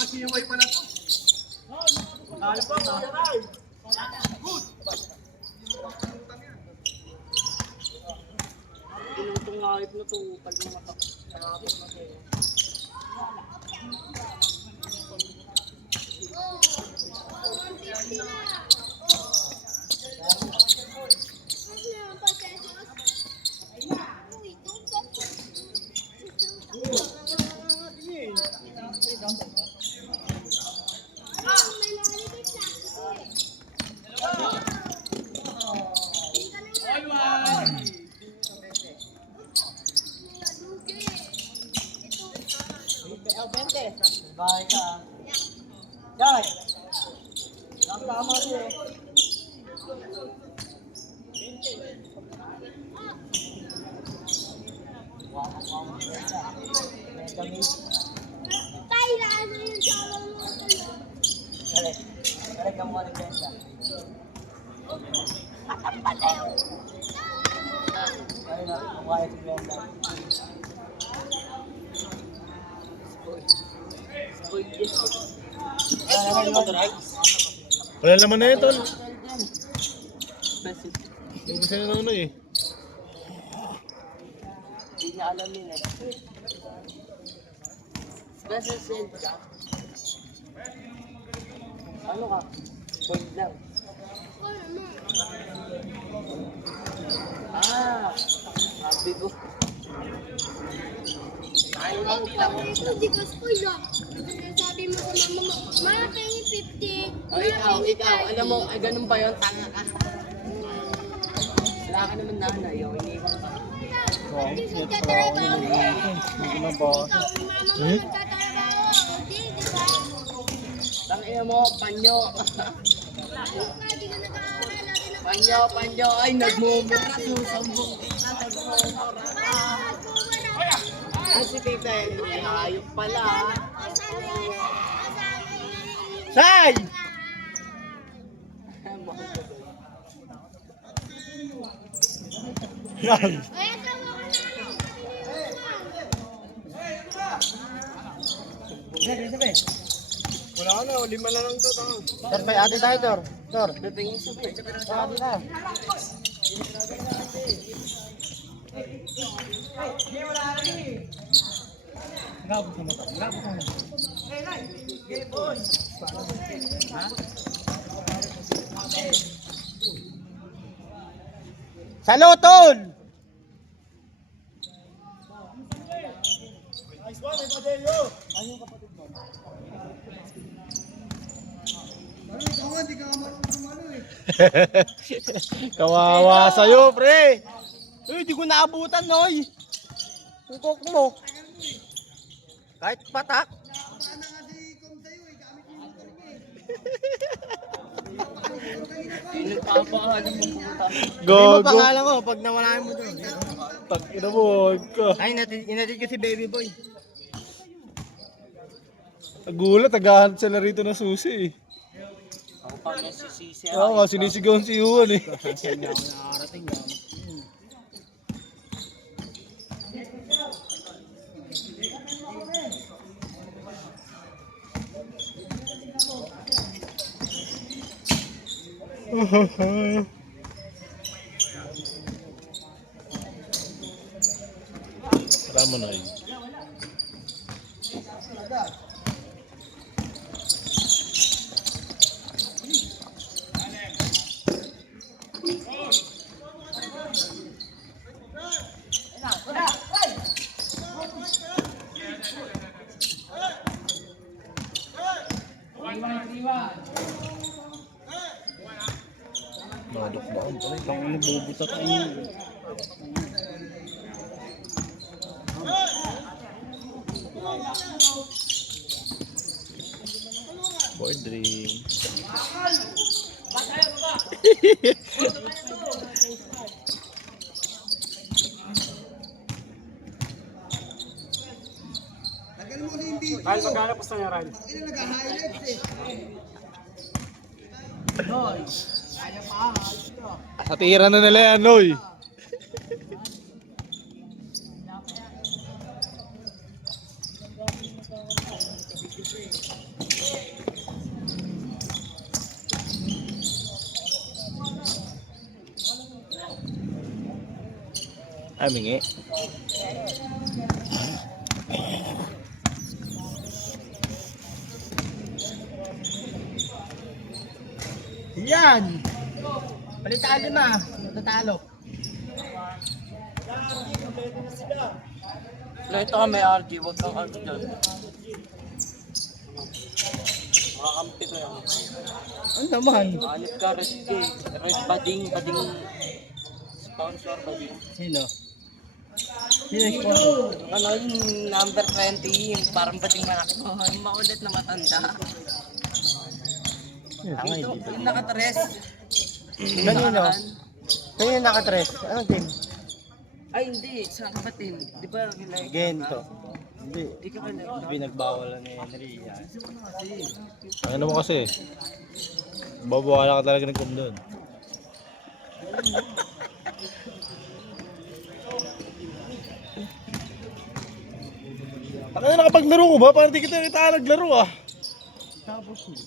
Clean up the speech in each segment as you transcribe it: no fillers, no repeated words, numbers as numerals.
Masiway pa na to. Lalo pa, Pinutong ngayip na to, pag mga takapit na kayo. Bahay ka. Jai! Nakasama ko eh. Kailan na yung sawa mo? Dali. Dali ka mukha ng benta. Dali na, mukha ng benta. Wala naman na ito. Hindi siya na ano eh. Hindi niya alam yun eh. Special send ka? Ano ka? Point lang. Sabi ko. Ayaw lang nila ko. Hindi ko spoil ah. Sabi mo sa mama mo, ma, kaya 50. Oh, ikaw, alam mo, ay ganun ba yun? Tanga ka. Wala ka naman nanay, oh, iniwan ka. Nagtatrabaho. Ikaw, mama mo nagtatrabaho. Hindi, di ba? Tangina mo, panyo. Hindi ka nag-aaral. Panyo, ay nagmumura, susambong kita, nagmumura ka. Ay, si tita, ayok pala. Say! Yan! wala na, 5 na lang to. Tor, may ate tayo, Tor. Tor, dating isa pa. Ate na. Salutol! Kawawa sa'yo, pre! Uy, di ko naabutan, noy! Tungkok mo! Kahit patak! Pinagpapahan mo puta. Gogo! Pangalan ko pag nawala mo doon. Takina mo, huwag ka! Ay, inatid ko si Baby Boy. Nagulat, tagahanap sila rito ng susi eh. Ako pa nasisisi. Oo nga, sinisigawan si Juan eh. Hindi ako nakarating. Tama na yun. Nadok-daan pala, itang nabubuta tayo. Boy drink. Kyle, magkano gusto niya, Ryan? Sa tira na nila yan, Noy. Ay, mingi. Yan! Palitaan na. Tatalo. Ito ka may RG, huwag kang RG dyan. Makakampi ko yan. Ano naman? Hanip ka, Red K. Red Bading sponsor Bading. Sino? Sino yung sponsor? Ano yung number 20, yung parang Bading malaki mo, yung makulit na matanda. Ito, yung nakatres. Kanino? Kanino nakatres? Anong team? Ay hindi, sa kapatin. Di ba kilay? Gento. Hindi. Di ka kilay. Pinagbawalan ni Henry yan. Ano mo kasi? Babawala ka talaga ng kum doon. Ano na nakapaglaro ko ba? Parang di kita naglaro ah. Tapos yun.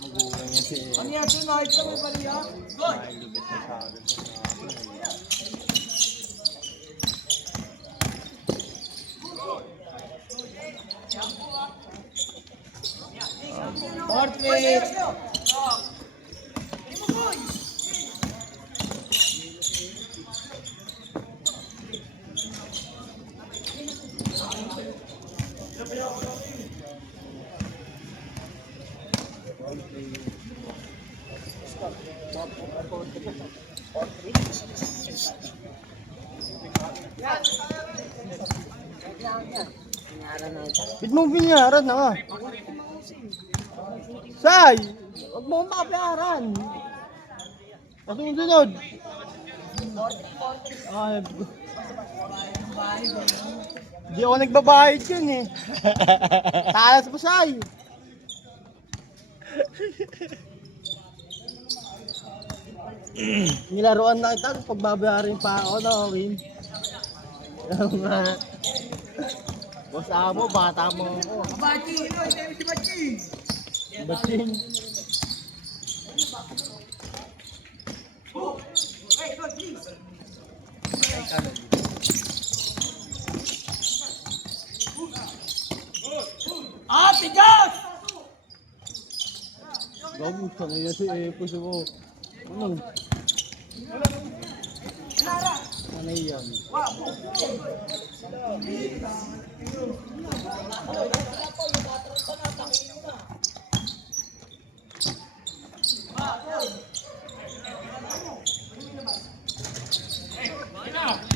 Magulang yan si... Ano yan? Sino? Ito mo pala yan? Mailubit na sa akin. Portrait! Bit mo binayaran na nga. Say! Huwag mo makabayaran. Kasunod. Ay, di ako nagbabayad yun eh. Talas mo, Say. Nilaruan na kita, pagbabayarin pa ako na, Win. Ano nga. Boss Amo, bata mo ako. Bachi! Si Bachi! Baching. Ah, tigas! Gago, sanay na si Epos ako. Ano? Sanay yan.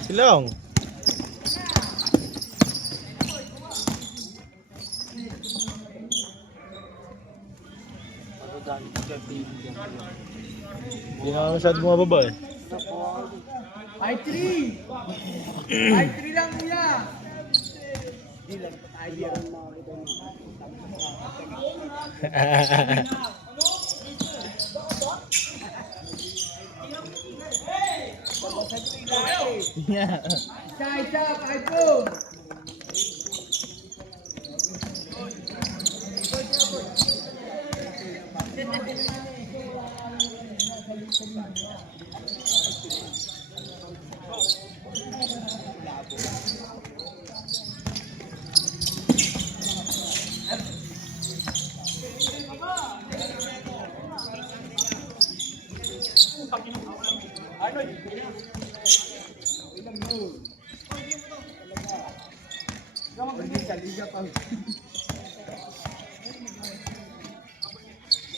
Silong. Hindi na masyado bumababa eh. Ay, 3! Ay, 3 lang kuya! Yeah. Isa, 5-2!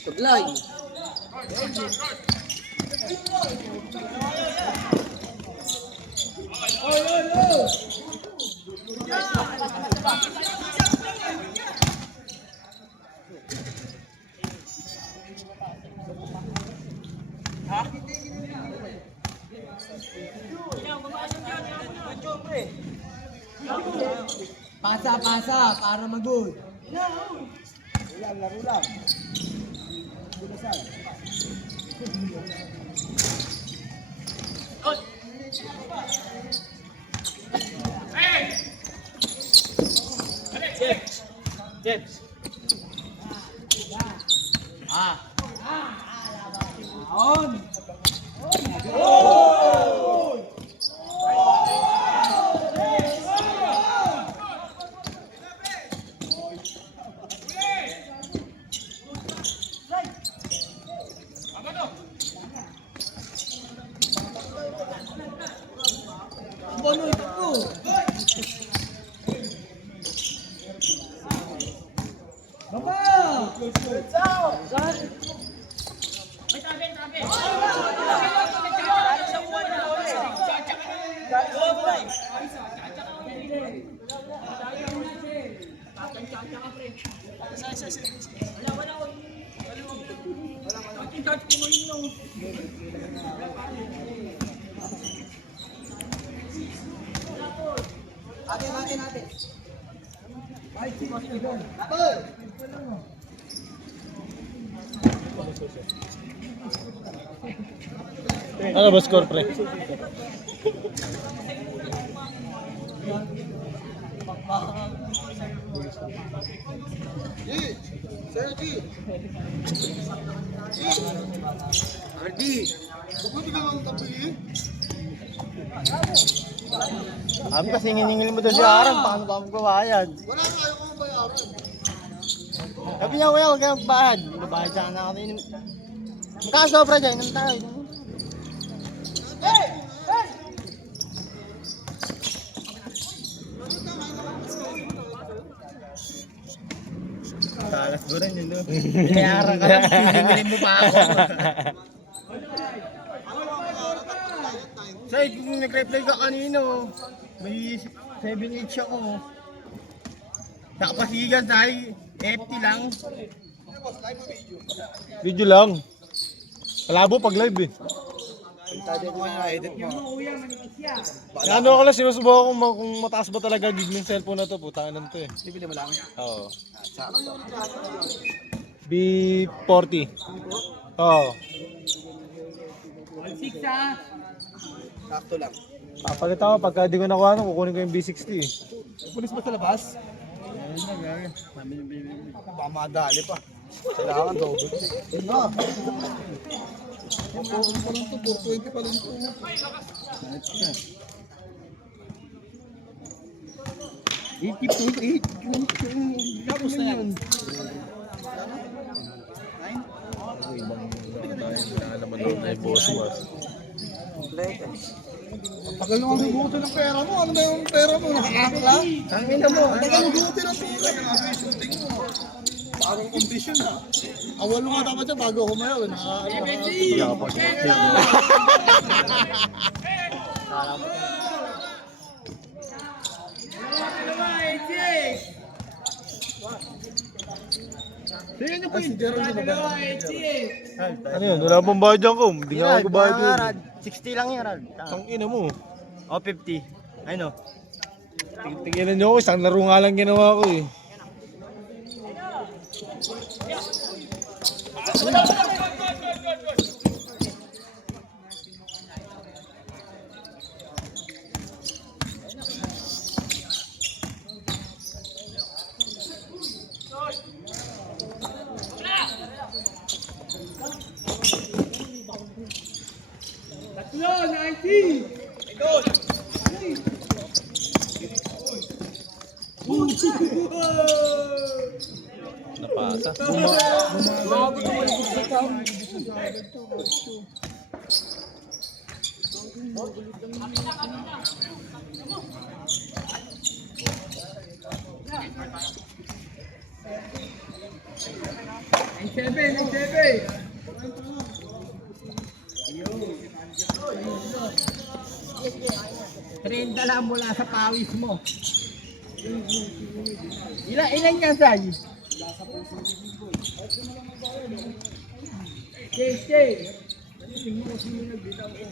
Sablay. Pasa, para mag-good. Ulan, laro lang. Jeps. On. Bono ito po. Baba! Atin. Ay, sige. Ano ba score, pre? Sabi kasi nginingil mo doon si Aaron, paano ba magbabayad? Wala na kayo kung bayaran. Sabi niya, kuya, huwag kayong magbayad. Magbayad siya na ako. Magkasobra dyan, inom tayo. Talas ko rin yun, no? Binayaran ka lang, pinibilin mo pa ako. Say, kung nag-reply ka kanino, may 7-8 ako. Nakapasigan tayo, FT lang. Video lang. Malabo pag live eh. Ano ko lang, sinusubukan kung mataas ba talaga gig ng cellphone na to. Putanan to eh. Bibili mo lang? Oo. B40. Oo. 6 ha. Sakto lang. Papalit ako pagka di ko nakuha kukunin ko yung B60 eh. Pulis ba sa labas? Baka madali pa. Kailangan double check. Yun na. 420 pa lang ito. Tapos na yan. naman doon na yung boss mo. Tagal nung nagugutin ng pera mo. Ano ba yung pera mo? Nakakakla? Tangin na mo. Tagal nagugutin ng pera. Ano yung shooting mo? Parang condition ha. Awal mo nga dapat siya bago ako mayaw. Wala ka pa. Sino po yung Gerald na ba? Ano yun? Wala pang bayad dyan ko. Hindi nga ako bayad yun. 60 lang yan, Rad. Tang ina mo. O, 50. Ano? Tigilan nyo ako. Isang laro nga lang ginawa ko eh. Tatlo, 90! Napasa. Ang 7! 30 lang mula sa pawis mo. Ilan yan, Say? Stay.